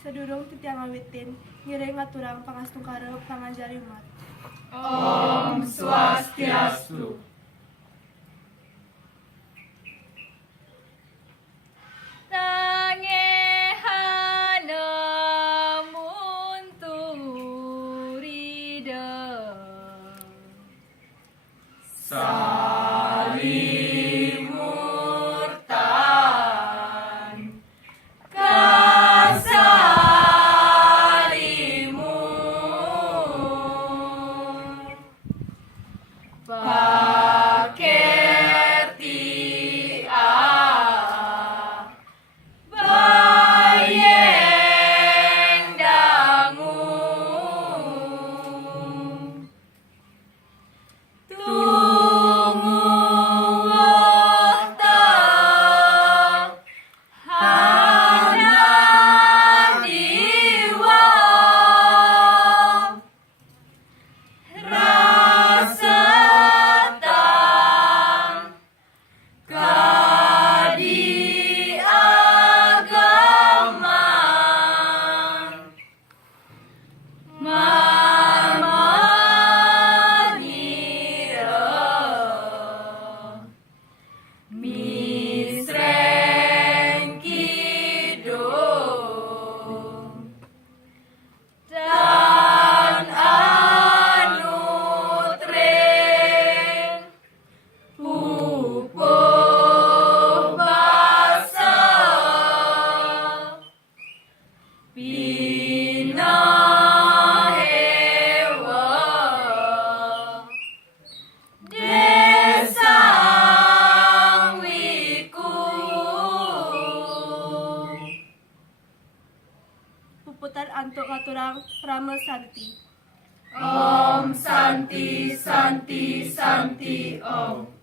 Sadurung titiang awitin, ngiring aturang pangastung karep pangajari umat. Om Swastiastu. Salimurtan kasalimu pakerti bayeng dangu Misreng kidung dan anutreng pupuh basa pina hewa desang wiku Puputan antuk katurang Prama Santi. Om Santi Santi Santi Om.